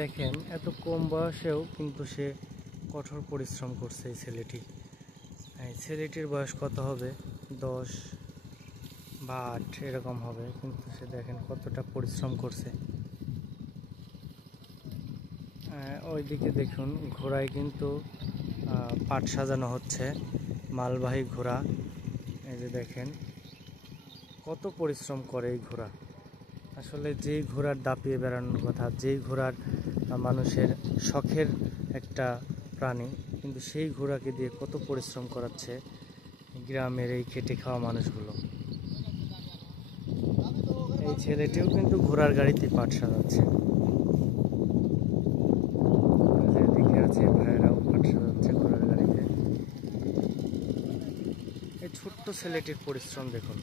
দেখেন এত কম বয়সেও কিন্তু সে কঠোর পরিশ্রম করছে এই ছেলেটি। এই ছেলেটির বয়স কত হবে, 10 বা 8 এরকম হবে, কিন্তু সে দেখেন কতটা পরিশ্রম করছে। ওইদিকে দেখুন ঘোড়ায় কিন্তু পাট সাজানো হচ্ছে, মালবাহী ঘোড়া। এই যে দেখেন কত পরিশ্রম করে এই ঘোড়া। আসলে যেই ঘোড়ার দাপিয়ে বেড়ানোর কথা, যেই ঘোড়ার মানুষের শখের একটা প্রাণী, কিন্তু সেই ঘোড়াকে দিয়ে কত পরিশ্রম করাচ্ছে গ্রামের এই খেটে খাওয়া মানুষগুলো। এই ছেলেটিও কিন্তু ঘোড়ার গাড়িতে পাট সাজাচ্ছে। এদিকে আছে ভাইয়েরাও পাট সাজাচ্ছে ঘোড়ার গাড়িতে। এই ছোট্ট ছেলেটির পরিশ্রম দেখুন।